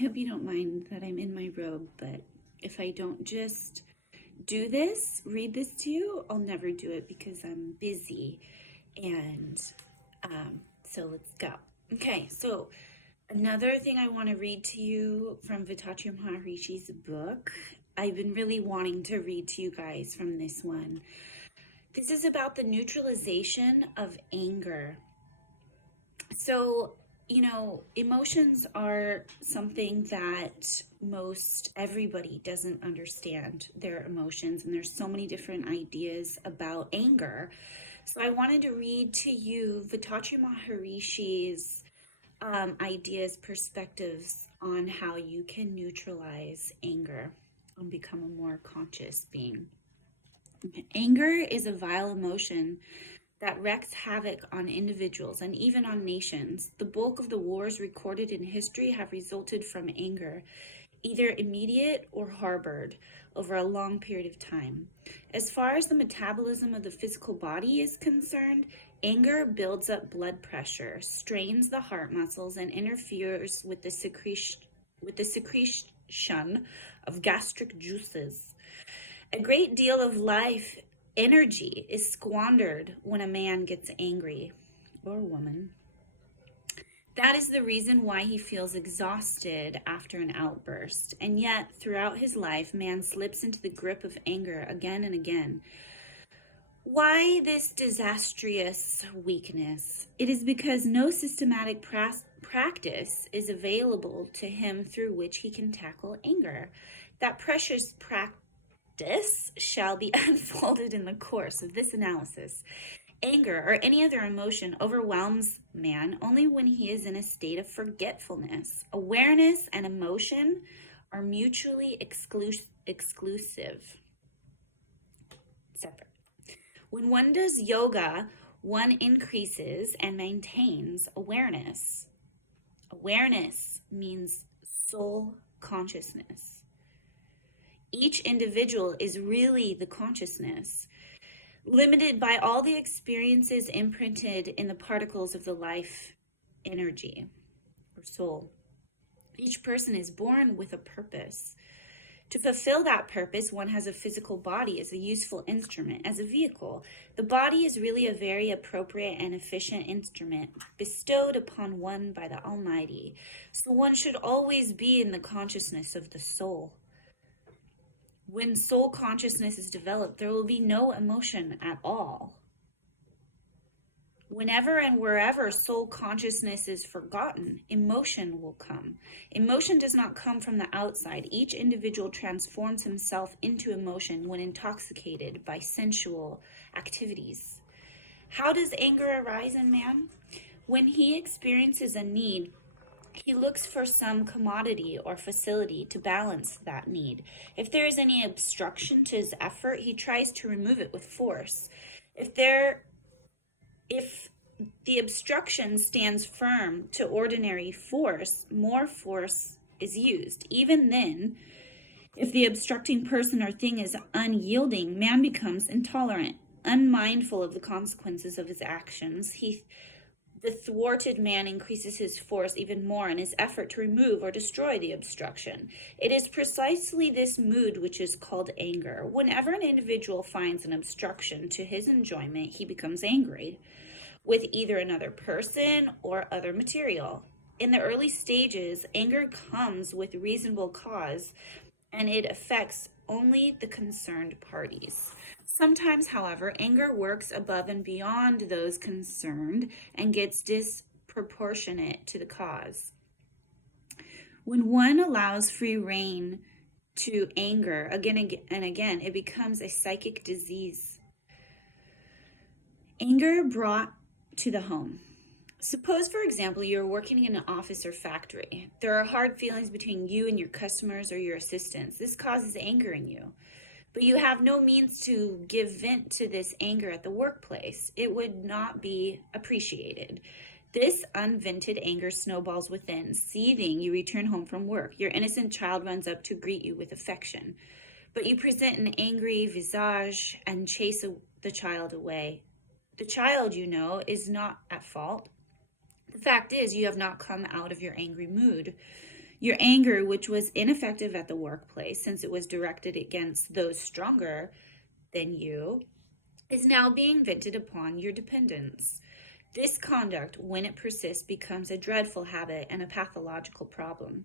hope you don't mind that I'm in my robe, but if I don't just do this, read this to you, I'll never do it because I'm busy. And so let's go. Okay, so another thing I want to read to you from Vitatri Maharishi's book. I've been really wanting to read to you guys from this one. This is about the neutralization of anger. So, emotions are something that most everybody doesn't understand their emotions, and there's so many different ideas about anger. So, I wanted to read to you Vitatri Maharishi's ideas, perspectives on how you can neutralize anger and become a more conscious being. Anger is a vile emotion that wreaks havoc on individuals and even on nations. The bulk of the wars recorded in history have resulted from anger, either immediate or harbored over a long period of time. As far as the metabolism of the physical body is concerned, anger builds up blood pressure, strains the heart muscles, and interferes with the secretion of gastric juices. A great deal of life energy is squandered when a man gets angry, or a woman. That is the reason why he feels exhausted after an outburst. And yet, throughout his life, man slips into the grip of anger again and again. Why this disastrous weakness? It is because no systematic practice is available to him through which he can tackle anger. That precious practice shall be unfolded in the course of this analysis. Anger or any other emotion overwhelms man only when he is in a state of forgetfulness. Awareness and emotion are mutually exclusive, separate. When one does yoga, one increases and maintains awareness. Awareness means soul consciousness. Each individual is really the consciousness, limited by all the experiences imprinted in the particles of the life energy or soul. Each person is born with a purpose. To fulfill that purpose, one has a physical body as a useful instrument, as a vehicle. The body is really a very appropriate and efficient instrument bestowed upon one by the Almighty. So one should always be in the consciousness of the soul. When soul consciousness is developed, there will be no emotion at all. Whenever and wherever soul consciousness is forgotten, emotion will come. Emotion does not come from the outside. Each individual transforms himself into emotion when intoxicated by sensual activities. How does anger arise in man? When he experiences a need, he looks for some commodity or facility to balance that need. If there is any obstruction to his effort, he tries to remove it with force. If the obstruction stands firm to ordinary force, more force is used. Even then, if the obstructing person or thing is unyielding, man becomes intolerant, unmindful of the consequences of his actions. The thwarted man increases his force even more in his effort to remove or destroy the obstruction. It is precisely this mood which is called anger. Whenever an individual finds an obstruction to his enjoyment, he becomes angry with either another person or other material. In the early stages, anger comes with reasonable cause, and it affects only the concerned parties. Sometimes, however, anger works above and beyond those concerned and gets disproportionate to the cause. When one allows free rein to anger again and again, it becomes a psychic disease. Anger brought to the home. Suppose, for example, you're working in an office or factory. There are hard feelings between you and your customers or your assistants. This causes anger in you. But you have no means to give vent to this anger at the workplace. It would not be appreciated. This unvented anger snowballs within. Seething, you return home from work. Your innocent child runs up to greet you with affection. But you present an angry visage and chase the child away. The child, is not at fault. The fact is, you have not come out of your angry mood. Your anger, which was ineffective at the workplace since it was directed against those stronger than you, is now being vented upon your dependents. This conduct, when it persists, becomes a dreadful habit and a pathological problem.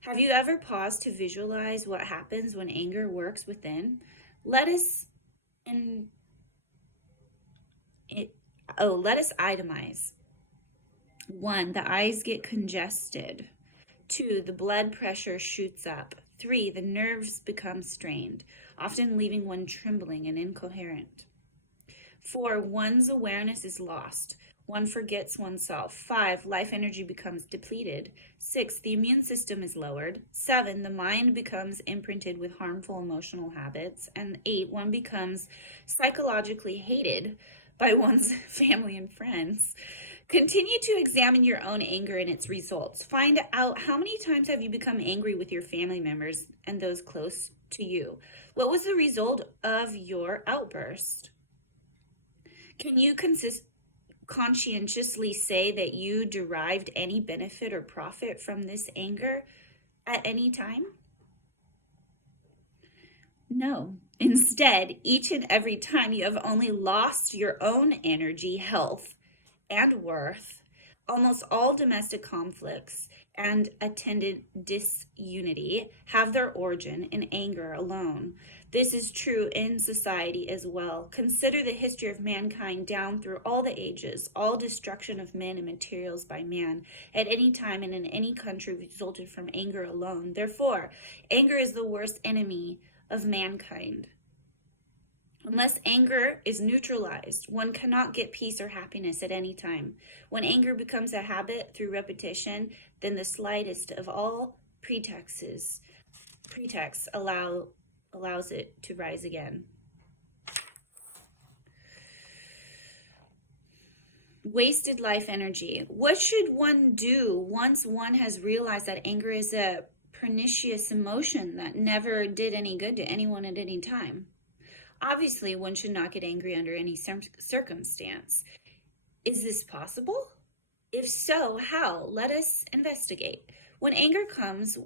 Have you ever paused to visualize what happens when anger works within? Let us itemize. 1, the eyes get congested. 2, the blood pressure shoots up. 3, the nerves become strained, often leaving one trembling and incoherent. 4, one's awareness is lost. One forgets oneself. 5, life energy becomes depleted. 6, the immune system is lowered. 7, the mind becomes imprinted with harmful emotional habits. And 8, one becomes psychologically hated by one's family and friends. Continue to examine your own anger and its results. Find out how many times have you become angry with your family members and those close to you. What was the result of your outburst? Can you conscientiously say that you derived any benefit or profit from this anger at any time? No. Instead, each and every time you have only lost your own energy, health, and worth. Almost all domestic conflicts and attendant disunity have their origin in anger alone. This is true in society as well. Consider the history of mankind down through all the ages. All destruction of men and materials by man at any time and in any country resulted from anger alone. Therefore, anger is the worst enemy of mankind. Unless anger is neutralized, one cannot get peace or happiness at any time. When anger becomes a habit through repetition, then the slightest of all pretexts allows it to rise again. Wasted life energy. What should one do once one has realized that anger is a pernicious emotion that never did any good to anyone at any time? Obviously, one should not get angry under any circumstance. Is this possible? If so, how? Let us investigate. When anger comes,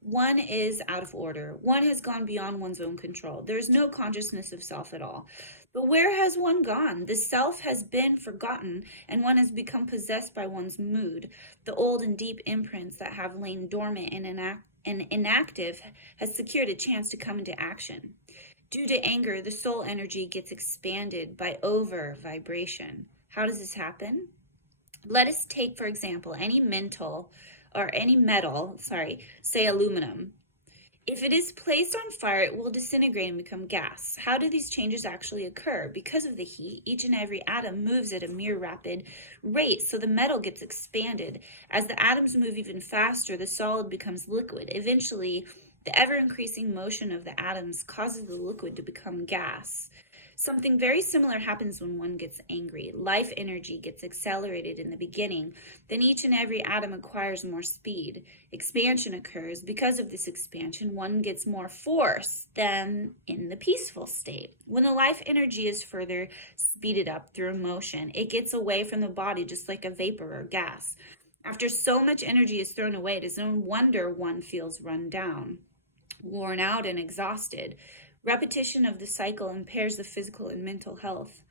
one is out of order. One has gone beyond one's own control. There is no consciousness of self at all. But where has one gone? The self has been forgotten, and one has become possessed by one's mood. The old and deep imprints that have lain dormant and inactive has secured a chance to come into action. Due to anger, the soul energy gets expanded by over vibration. How does this happen? Let us take, for example, any metal, say aluminum. If it is placed on fire, it will disintegrate and become gas. How do these changes actually occur? Because of the heat, each and every atom moves at a mere rapid rate, so the metal gets expanded. As the atoms move even faster, the solid becomes liquid. Eventually, the ever-increasing motion of the atoms causes the liquid to become gas. Something very similar happens when one gets angry. Life energy gets accelerated in the beginning, then each and every atom acquires more speed. Expansion occurs. Because of this expansion, one gets more force than in the peaceful state. When the life energy is further speeded up through emotion, it gets away from the body just like a vapor or gas. After so much energy is thrown away, it is no wonder one feels run down, worn out, and exhausted. Repetition of the cycle impairs the physical and mental health.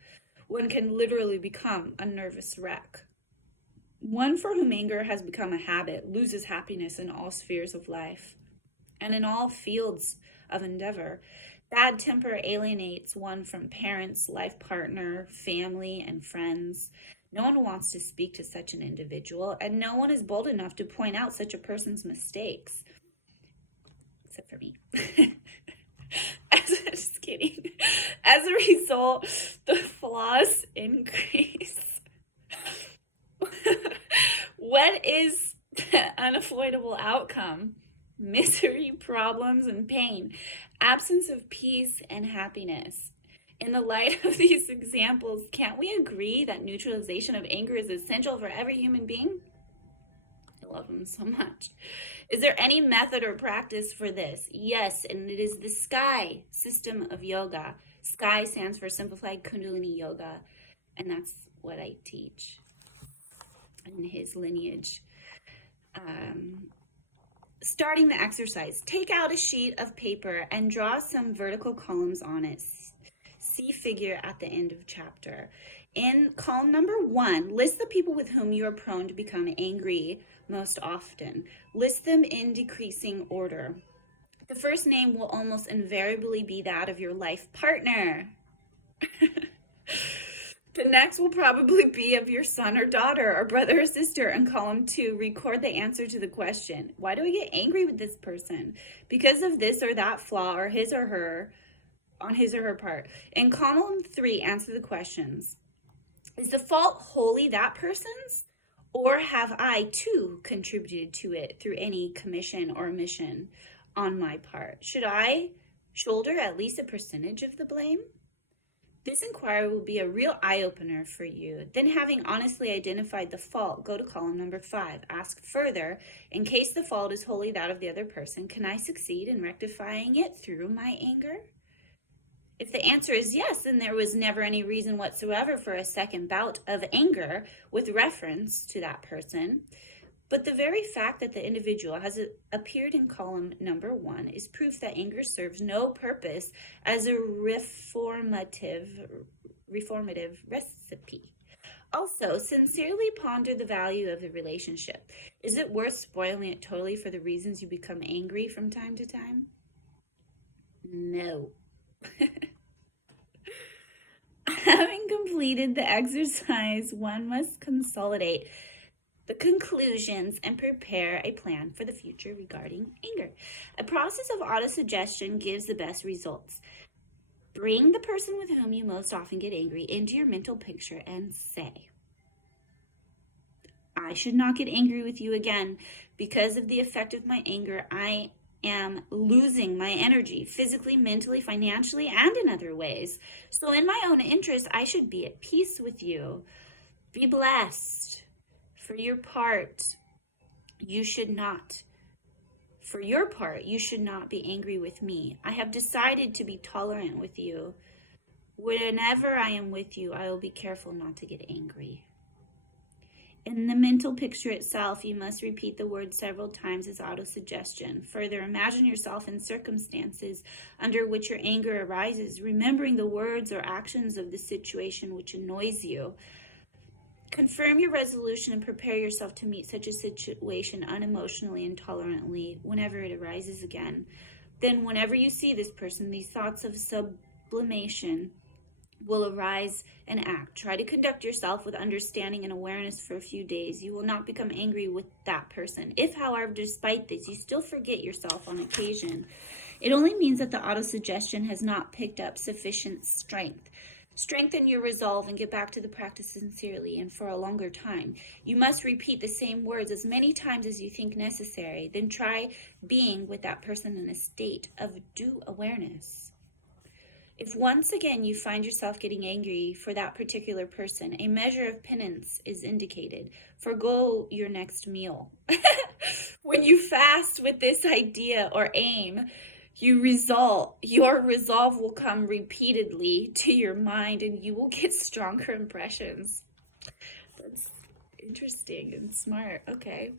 One can literally become a nervous wreck. One for whom anger has become a habit loses happiness in all spheres of life and in all fields of endeavor. Bad temper alienates one from parents, life partner, family, and friends. No one wants to speak to such an individual, and no one is bold enough to point out such a person's mistakes. Except for me. Just kidding. As a result, the flaws increase. What is the unavoidable outcome? Misery, problems, and pain. Absence of peace and happiness. In the light of these examples, can't we agree that neutralization of anger is essential for every human being? I love them so much. Is there any method or practice for this? Yes, and it is the SKY system of yoga. SKY stands for Simplified Kundalini Yoga, and that's what I teach in his lineage. starting the exercise, take out a sheet of paper and draw some vertical columns on it. See figure at the end of chapter. In column number 1, list the people with whom you are prone to become angry most often. List them in decreasing order. The first name will almost invariably be that of your life partner. The next will probably be of your son or daughter or brother or sister. In column 2, record the answer to the question. Why do I get angry with this person? Because of this or that flaw or his or her part. In column 3, answer the questions. Is the fault wholly that person's? Or have I too contributed to it through any commission or omission on my part? Should I shoulder at least a percentage of the blame? This inquiry will be a real eye-opener for you. Then, having honestly identified the fault, go to column number 5. Ask further, in case the fault is wholly that of the other person, can I succeed in rectifying it through my anger? If the answer is yes, then there was never any reason whatsoever for a second bout of anger with reference to that person. But the very fact that the individual has appeared in column number 1 is proof that anger serves no purpose as a reformative recipe. Also, sincerely ponder the value of the relationship. Is it worth spoiling it totally for the reasons you become angry from time to time? No. Having completed the exercise, one must consolidate the conclusions and prepare a plan for the future regarding anger. A process of autosuggestion gives the best results. Bring the person with whom you most often get angry into your mental picture and say, I should not get angry with you again. Because of the effect of my anger, I am losing my energy physically, mentally, financially, and in other ways. So in my own interest, I should be at peace with you. Be blessed. For your part, you should not be angry with me. I have decided to be tolerant with you. Whenever I am with you, I will be careful not to get angry. In the mental picture itself, you must repeat the word several times as autosuggestion. Further, imagine yourself in circumstances under which your anger arises, remembering the words or actions of the situation which annoys you. Confirm your resolution and prepare yourself to meet such a situation unemotionally and tolerantly whenever it arises again. Then, whenever you see this person, these thoughts of sublimation will arise and act. Try to conduct yourself with understanding and awareness for a few days. You will not become angry with that person. If, however, despite this, you still forget yourself on occasion, it only means that the autosuggestion has not picked up sufficient strength. Strengthen your resolve and get back to the practice sincerely and for a longer time. You must repeat the same words as many times as you think necessary. Then try being with that person in a state of due awareness. If once again you find yourself getting angry for that particular person, a measure of penance is indicated. Forgo your next meal. When you fast with this idea or aim, your resolve will come repeatedly to your mind and you will get stronger impressions. That's interesting and smart. Okay.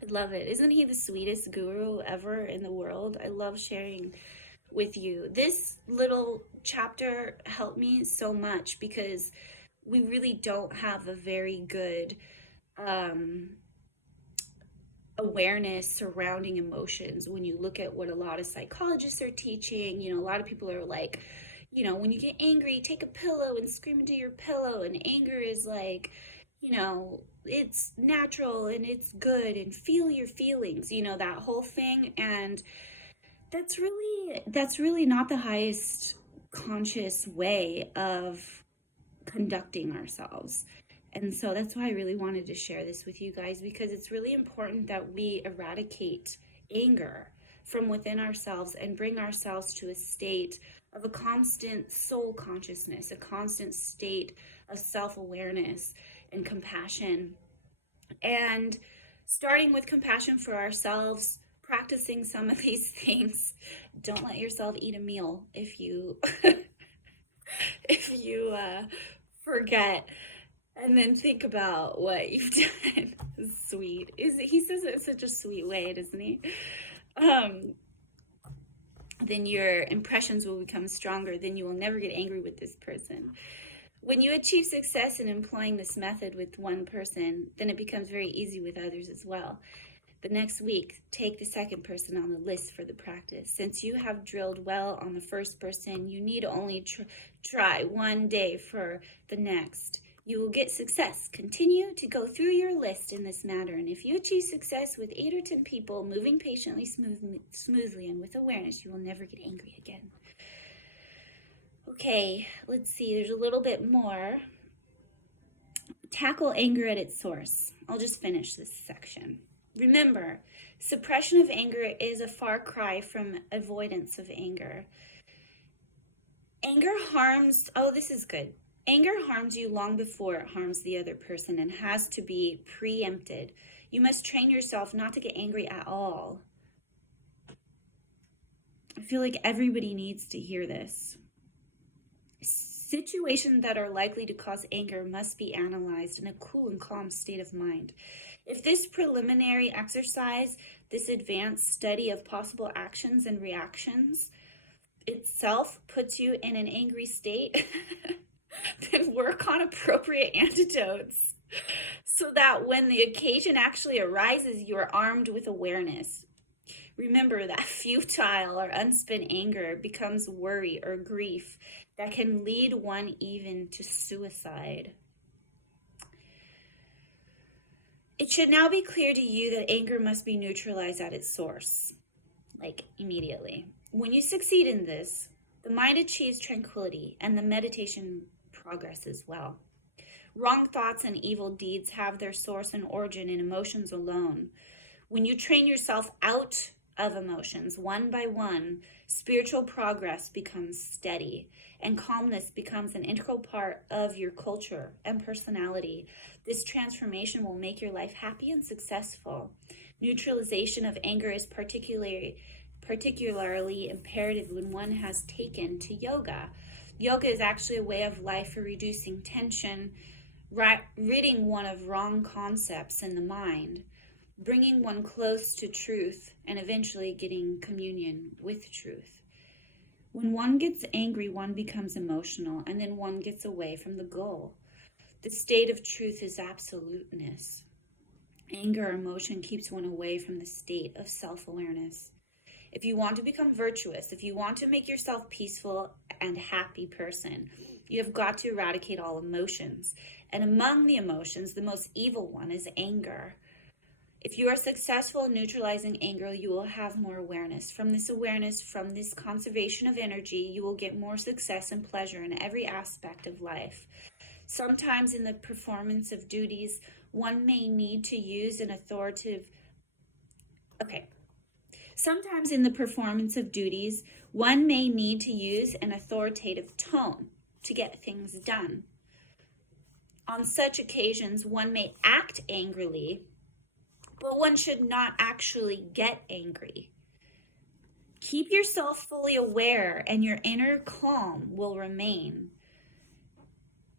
I love it. Isn't he the sweetest guru ever in the world? I love sharing with you. This little chapter helped me so much because we really don't have a very good awareness surrounding emotions. When you look at what a lot of psychologists are teaching, a lot of people are like, when you get angry, take a pillow and scream into your pillow, and anger is like, it's natural and it's good, and feel your feelings, that whole thing. And that's really not the highest conscious way of conducting ourselves. And so that's why I really wanted to share this with you guys, because it's really important that we eradicate anger from within ourselves and bring ourselves to a state of a constant soul consciousness, a constant state of self-awareness and compassion. And starting with compassion for ourselves, practicing some of these things. Don't let yourself eat a meal if you forget. And then think about what you've done. Sweet. He says it in such a sweet way, doesn't he? Then your impressions will become stronger. Then you will never get angry with this person. When you achieve success in employing this method with one person, then it becomes very easy with others as well. The next week, take the second person on the list for the practice. Since you have drilled well on the first person, you need only try one day for the next. You will get success. Continue to go through your list in this manner, and if you achieve success with 8 or 10 people, moving patiently, smoothly, and with awareness, you will never get angry again. Okay, let's see. There's a little bit more. Tackle anger at its source. I'll just finish this section. Remember, suppression of anger is a far cry from avoidance of anger. Anger harms, this is good. Anger harms you long before it harms the other person and has to be preempted. You must train yourself not to get angry at all. I feel like everybody needs to hear this. Situations that are likely to cause anger must be analyzed in a cool and calm state of mind. If this preliminary exercise, this advanced study of possible actions and reactions itself puts you in an angry state, then work on appropriate antidotes so that when the occasion actually arises, you are armed with awareness. Remember that futile or unspent anger becomes worry or grief that can lead one even to suicide. It should now be clear to you that anger must be neutralized at its source, like immediately. When you succeed in this, the mind achieves tranquility and the meditation progresses well. Wrong thoughts and evil deeds have their source and origin in emotions alone. When you train yourself out of emotions one by one, spiritual progress becomes steady and calmness becomes an integral part of your culture and personality. This transformation will make your life happy and successful. Neutralization of anger is particularly imperative when one has taken to yoga. Yoga is actually a way of life for reducing tension, ridding one of wrong concepts in the mind, bringing one close to truth, and eventually getting communion with truth. When one gets angry, one becomes emotional, and then one gets away from the goal. The state of truth is absoluteness. Anger or emotion keeps one away from the state of self-awareness. If you want to become virtuous, if you want to make yourself peaceful and happy person, you have got to eradicate all emotions. And among the emotions, the most evil one is anger. If you are successful in neutralizing anger, you will have more awareness. From this awareness, from this conservation of energy, you will get more success and pleasure in every aspect of life. Sometimes in the performance of duties, one may need to use an authoritative... Sometimes in the performance of duties, one may need to use an authoritative tone to get things done. On such occasions, one may act angrily, but one should not actually get angry. Keep yourself fully aware and your inner calm will remain.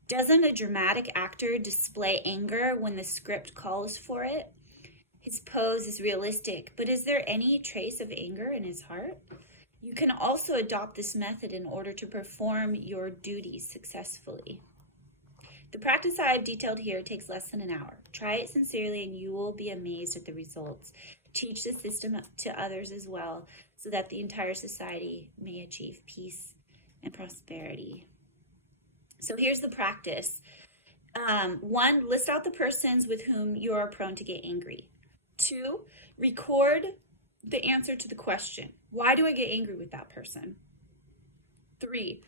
Doesn't a dramatic actor display anger when the script calls for it? His pose is realistic, but is there any trace of anger in his heart? You can also adopt this method in order to perform your duties successfully. The practice I have detailed here takes less than an hour. Try it sincerely and you will be amazed at the results. Teach the system to others as well so that the entire society may achieve peace and prosperity. So here's the practice. 1, list out the persons with whom you are prone to get angry. 2, record the answer to the question. Why do I get angry with that person? 3,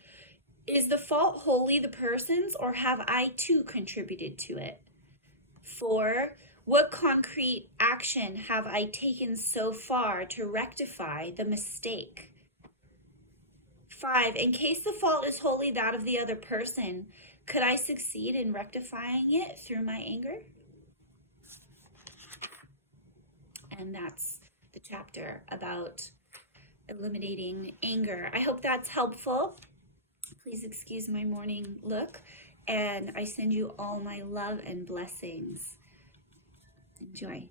is the fault wholly the person's or have I too contributed to it? 4, what concrete action have I taken so far to rectify the mistake? 5, in case the fault is wholly that of the other person, could I succeed in rectifying it through my anger? And that's the chapter about eliminating anger. I hope that's helpful. Please excuse my morning look. And I send you all my love and blessings. Enjoy.